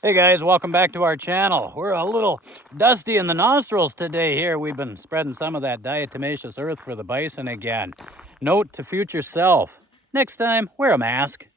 Hey guys, welcome back to our channel. We're a little dusty in the nostrils today here. We've been spreading some of that diatomaceous earth for the bison again. Note to future self, next time wear a mask.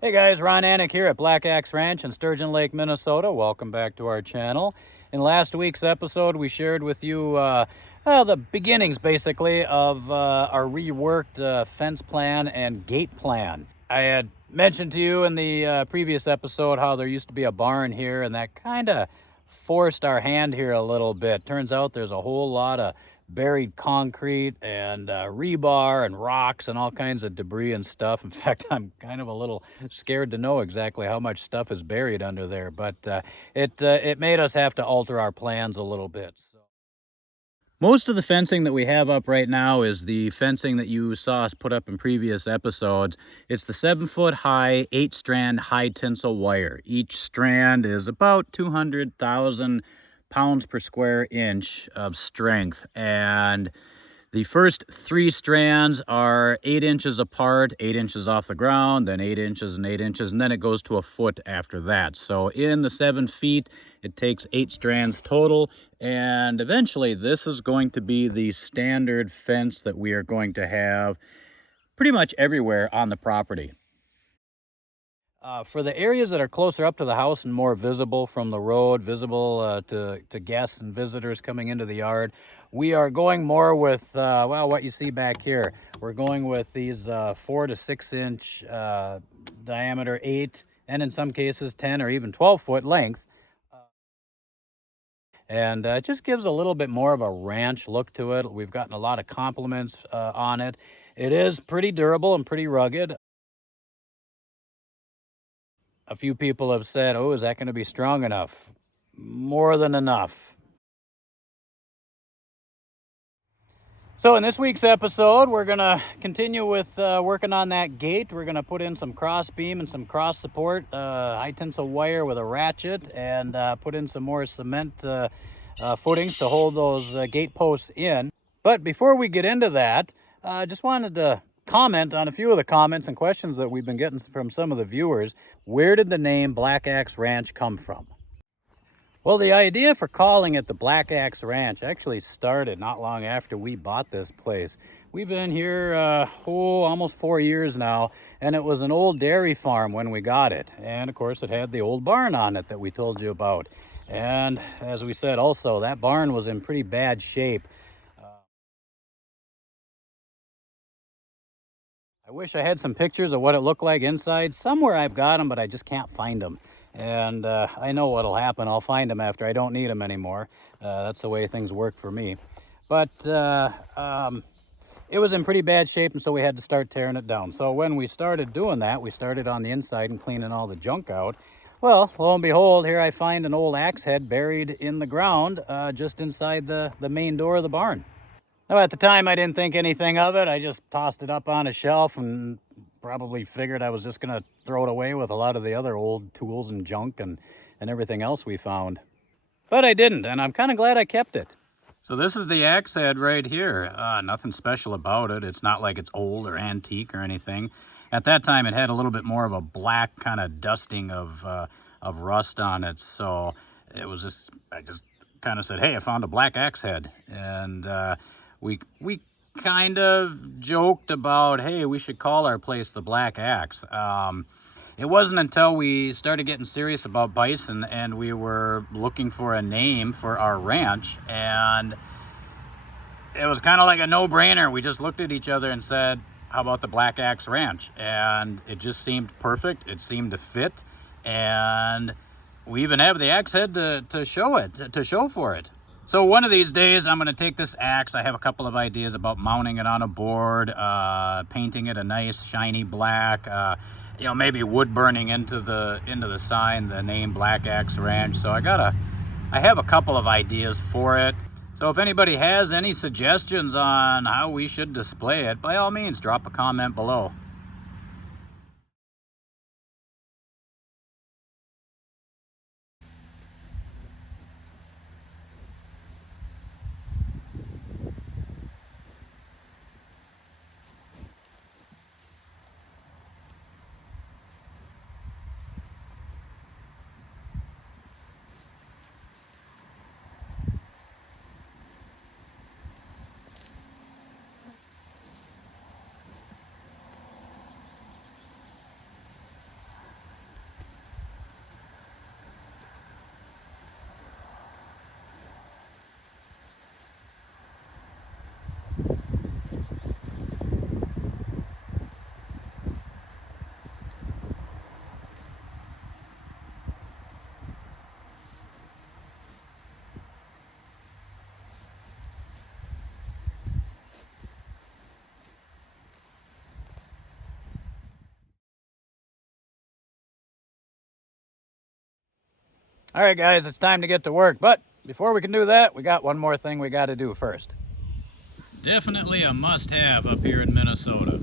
Hey guys, Ron Anik here at Black Axe Ranch in Sturgeon Lake, Minnesota. Welcome back to our channel. In last week's episode, we shared with you the beginnings, basically, of our reworked fence plan and gate plan. I had mentioned to you in the previous episode how there used to be a barn here, and that kind of forced our hand here a little bit. Turns out there's a whole lot of buried concrete and rebar and rocks and all kinds of debris and stuff. In fact, I'm kind of a little scared to know exactly how much stuff is buried under there, but it made us have to alter our plans a little bit. So most of the fencing that we have up right now is the fencing that you saw us put up in previous episodes. It's the 7-foot high, 8-strand high tensile wire. Each strand is about 200,000 pounds per square inch of strength, and the first 3 strands are 8 inches apart, 8 inches off the ground, then 8 inches and 8 inches, and then it goes to a foot after that. So in the 7 feet, it takes 8 strands total, and eventually this is going to be the standard fence that we are going to have pretty much everywhere on the property. For the areas that are closer up to the house and more visible from the road, visible to guests and visitors coming into the yard, we are going more with, well, what you see back here. We're going with these 4 to 6 inch diameter, 8, and in some cases 10 or even 12-foot length. And it just gives a little bit more of a ranch look to it. We've gotten a lot of compliments on it. It is pretty durable and pretty rugged. A few people have said, oh, is that going to be strong enough? More than enough. So in this week's episode, we're going to continue with working on that gate. We're going to put in some cross beam and some cross support, high tensile wire with a ratchet, and put in some more cement footings to hold those gate posts in. But before we get into that, I just wanted to comment on a few of the comments and questions that we've been getting from some of the viewers. Where did the name Black Axe Ranch come from? Well, the idea for calling it the Black Axe Ranch actually started not long after we bought this place. We've been here almost 4 years now, and it was an old dairy farm when we got it. And of course it had the old barn on it that we told you about. And as we said also, that barn was in pretty bad shape. I wish I had some pictures of what it looked like inside. Somewhere I've got them, but I just can't find them. And I know what'll happen. I'll find them after I don't need them anymore. That's the way things work for me. But it was in pretty bad shape, and so we had to start tearing it down. So when we started doing that, we started on the inside and cleaning all the junk out. Well, lo and behold, here I find an old axe head buried in the ground just inside the main door of the barn. Now, at the time, I didn't think anything of it. I just tossed it up on a shelf and probably figured I was just going to throw it away with a lot of the other old tools and junk and everything else we found. But I didn't, and I'm kind of glad I kept it. So this is the axe head right here. Nothing special about it. It's not like it's old or antique or anything. At that time, it had a little bit more of a black kind of dusting of rust on it. So it was just, I just kind of said, hey, I found a black axe head. And we kind of joked about, hey, we should call our place the Black Axe. It wasn't until we started getting serious about bison and we were looking for a name for our ranch, and it was kind of like a no-brainer. We just looked at each other and said, how about the Black Axe Ranch? And it just seemed perfect. It seemed to fit, and we even have the axe head to show for it. So one of these days, I'm going to take this axe. I have a couple of ideas about mounting it on a board, painting it a nice shiny black, maybe wood burning into the sign, the name Black Axe Ranch. So I have a couple of ideas for it. So if anybody has any suggestions on how we should display it, by all means, drop a comment below. All right, guys, it's time to get to work. But before we can do that, we got one more thing we got to do first. Definitely a must-have up here in Minnesota.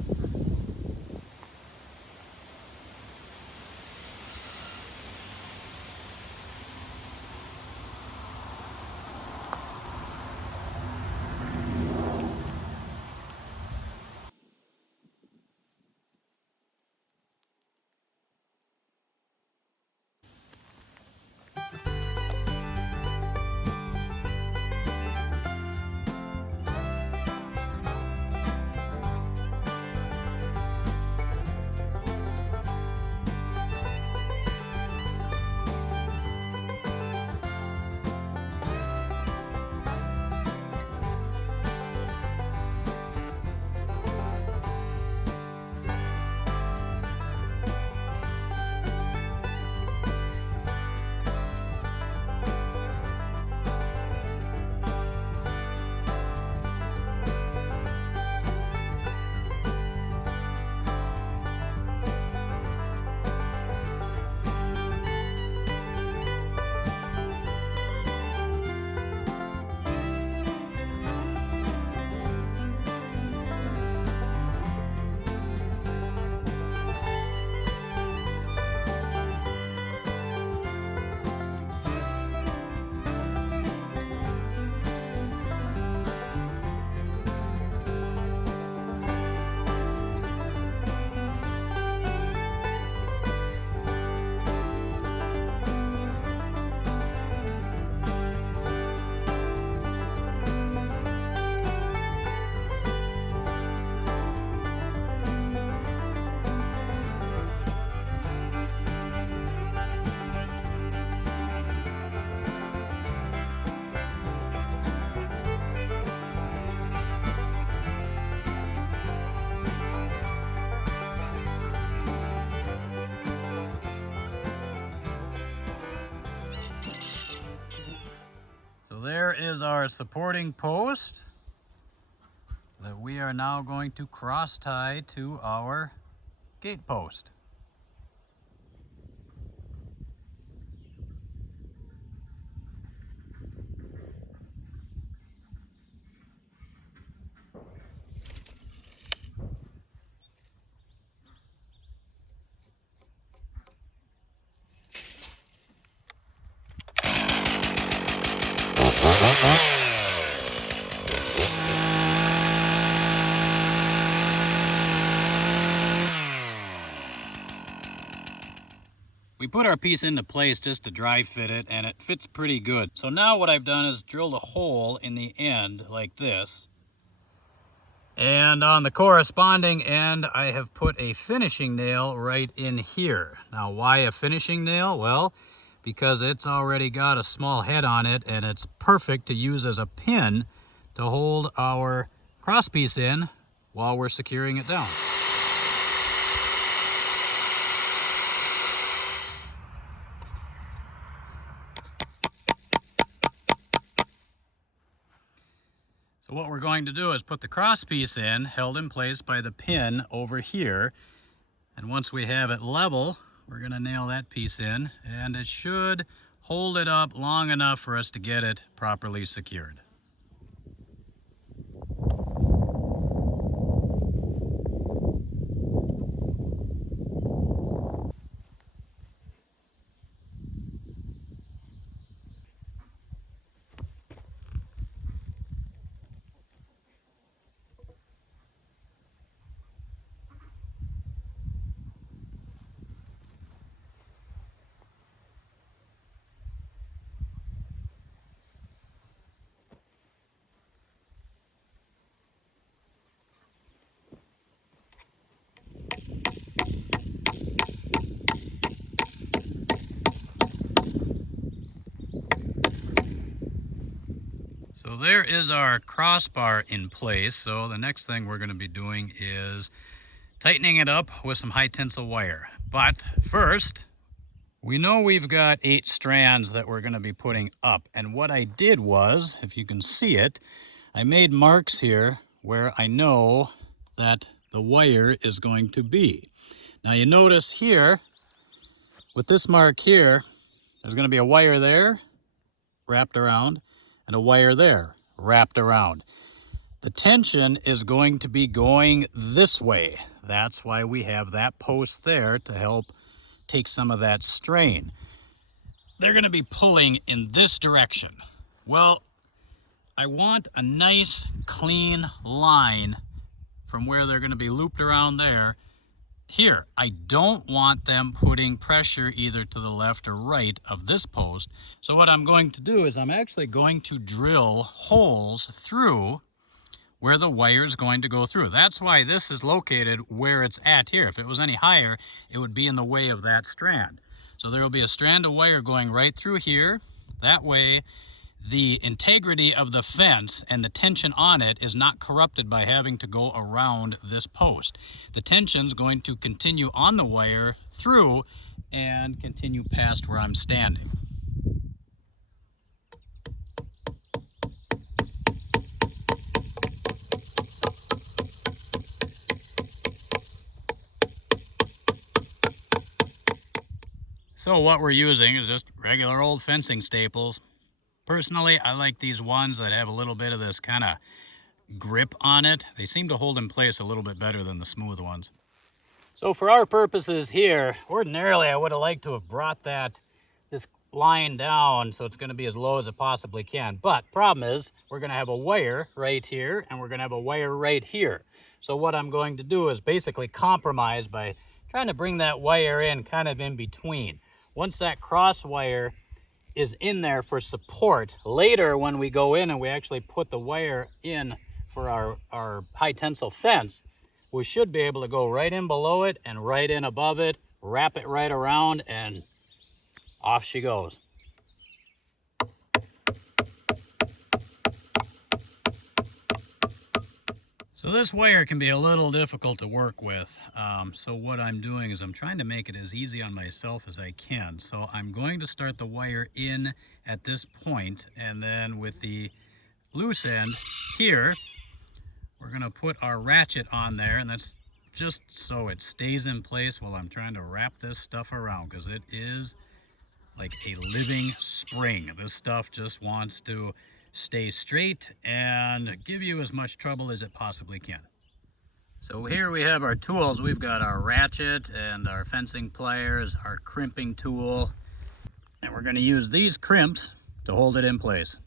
So there is our supporting post that we are now going to cross tie to our gate post. We put our piece into place just to dry fit it, and it fits pretty good. So now what I've done is drilled a hole in the end like this. And on the corresponding end, I have put a finishing nail right in here. Now, why a finishing nail? Well, because it's already got a small head on it, and it's perfect to use as a pin to hold our crosspiece in while we're securing it down. So what we're going to do is put the crosspiece in, held in place by the pin over here. And once we have it level, we're going to nail that piece in, and it should hold it up long enough for us to get it properly secured. So there is our crossbar in place. So the next thing we're going to be doing is tightening it up with some high tensile wire. But first, we know we've got 8 strands that we're going to be putting up. And what I did was, if you can see it, I made marks here where I know that the wire is going to be. Now you notice here, with this mark here, There's going to be a wire there wrapped around and a wire there wrapped around. The tension is going to be going this way. That's why we have that post there to help take some of that strain. They're going to be pulling in this direction. Well, I want a nice clean line from where they're going to be looped around there. Here, I don't want them putting pressure either to the left or right of this post. So what I'm going to do is I'm actually going to drill holes through where the wire is going to go through. That's why this is located where it's at here. If it was any higher, it would be in the way of that strand. So there will be a strand of wire going right through here. That way, the integrity of the fence and the tension on it is not corrupted by having to go around this post. The tension's going to continue on the wire through and continue past where I'm standing. So what we're using is just regular old fencing staples. Personally, I like these ones that have a little bit of this kind of grip on it. They seem to hold in place a little bit better than the smooth ones. So for our purposes here, ordinarily I would have liked to have brought this line down so it's going to be as low as it possibly can. But problem is, we're going to have a wire right here and we're going to have a wire right here. So what I'm going to do is basically compromise by trying to bring that wire in kind of in between. Once that cross wire is in there for support, later when we go in and we actually put the wire in for our high tensile fence, we should be able to go right in below it and right in above it, wrap it right around, and off she goes. So this wire can be a little difficult to work with. So what I'm doing is I'm trying to make it as easy on myself as I can. So I'm going to start the wire in at this point, and then with the loose end here, we're going to put our ratchet on there, and that's just so it stays in place while I'm trying to wrap this stuff around, because it is like a living spring. This stuff just wants to stay straight and give you as much trouble as it possibly can. So here we have our tools. We've got our ratchet and our fencing pliers, our crimping tool, and we're going to use these crimps to hold it in place.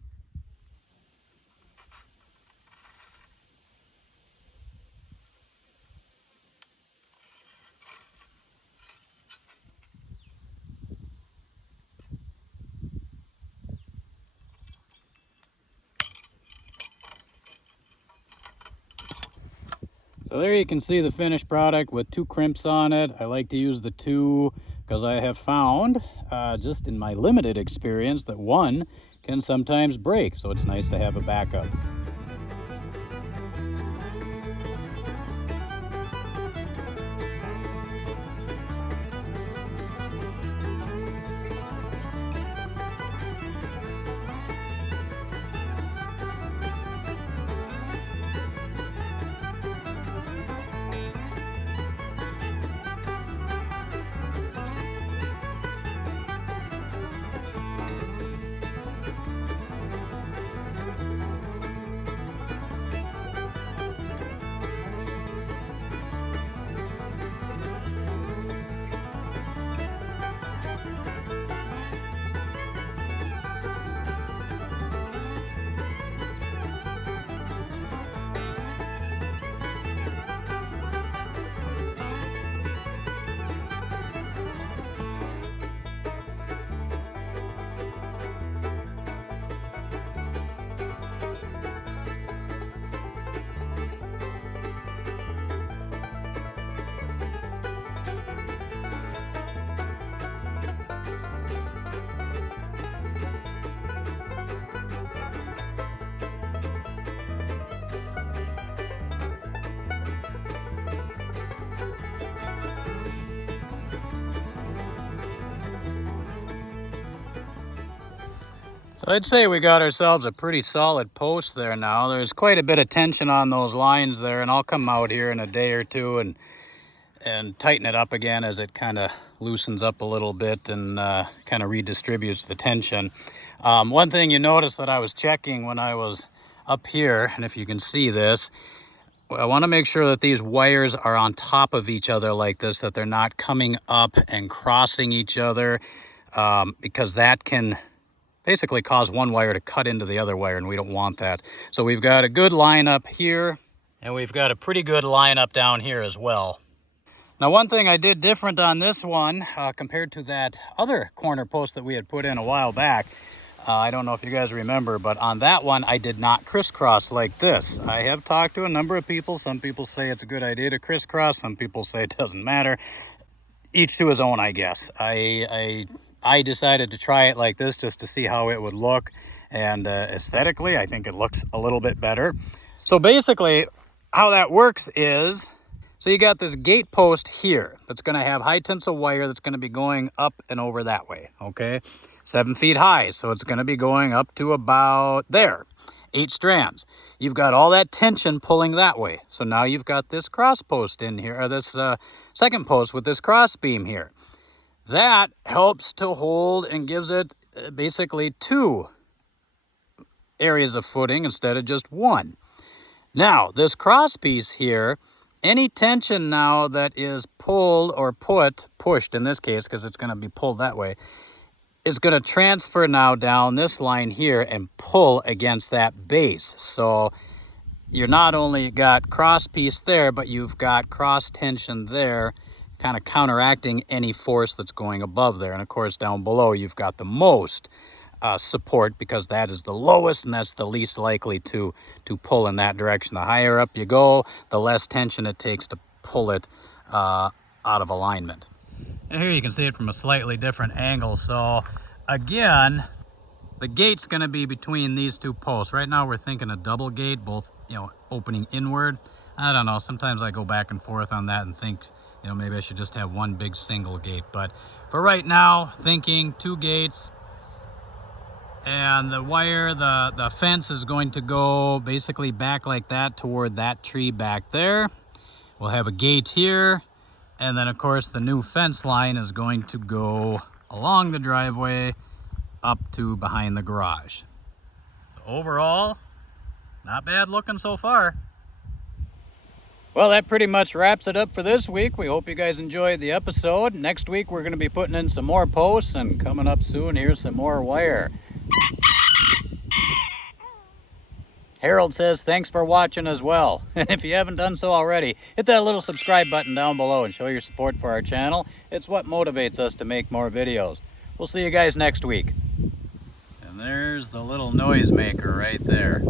So there you can see the finished product with 2 crimps on it. I like to use the 2 because I have found, just in my limited experience, that one can sometimes break. So it's nice to have a backup. So I'd say we got ourselves a pretty solid post there now. There's quite a bit of tension on those lines there, and I'll come out here in a day or two and and tighten it up again as it kind of loosens up a little bit and kind of redistributes the tension. One thing you notice that I was checking when I was up here, and if you can see this, I want to make sure that these wires are on top of each other like this, that they're not coming up and crossing each other, because that can basically cause one wire to cut into the other wire, and we don't want that. So we've got a good line up here, and we've got a pretty good line up down here as well. Now, one thing I did different on this one compared to that other corner post that we had put in a while back, I don't know if you guys remember, but on that one, I did not crisscross like this. I have talked to a number of people. Some people say it's a good idea to crisscross. Some people say it doesn't matter. Each to his own, I guess. I decided to try it like this just to see how it would look. And aesthetically, I think it looks a little bit better. So basically, how that works is, so you got this gate post here that's going to have high tensile wire that's going to be going up and over that way, okay? 7 feet high, so it's going to be going up to about there. 8 strands. You've got all that tension pulling that way. So now you've got this cross post in here, or this second post with this cross beam here. That helps to hold and gives it basically 2 areas of footing instead of just 1. Now, this cross piece here, any tension now that is pulled or pushed in this case, because it's going to be pulled that way, is going to transfer now down this line here and pull against that base. So you're not only got cross piece there, but you've got cross tension there, kind of counteracting any force that's going above there. And of course, down below, you've got the most support, because that is the lowest and that's the least likely to pull in that direction. The higher up you go, the less tension it takes to pull it out of alignment. And here you can see it from a slightly different angle. So again, the gate's going to be between these 2 posts. Right now we're thinking a double gate, both, opening inward. I don't know, sometimes I go back and forth on that and think, maybe I should just have one big single gate. But for right now, thinking 2 gates. And the wire, the fence is going to go basically back like that toward that tree back there. We'll have a gate here. And then, of course, the new fence line is going to go along the driveway up to behind the garage. So overall, not bad looking so far. Well, that pretty much wraps it up for this week. We hope you guys enjoyed the episode. Next week, we're going to be putting in some more posts, and coming up soon, here's some more wire. Harold says thanks for watching as well. And if you haven't done so already, hit that little subscribe button down below and show your support for our channel. It's what motivates us to make more videos. We'll see you guys next week. And there's the little noise maker right there.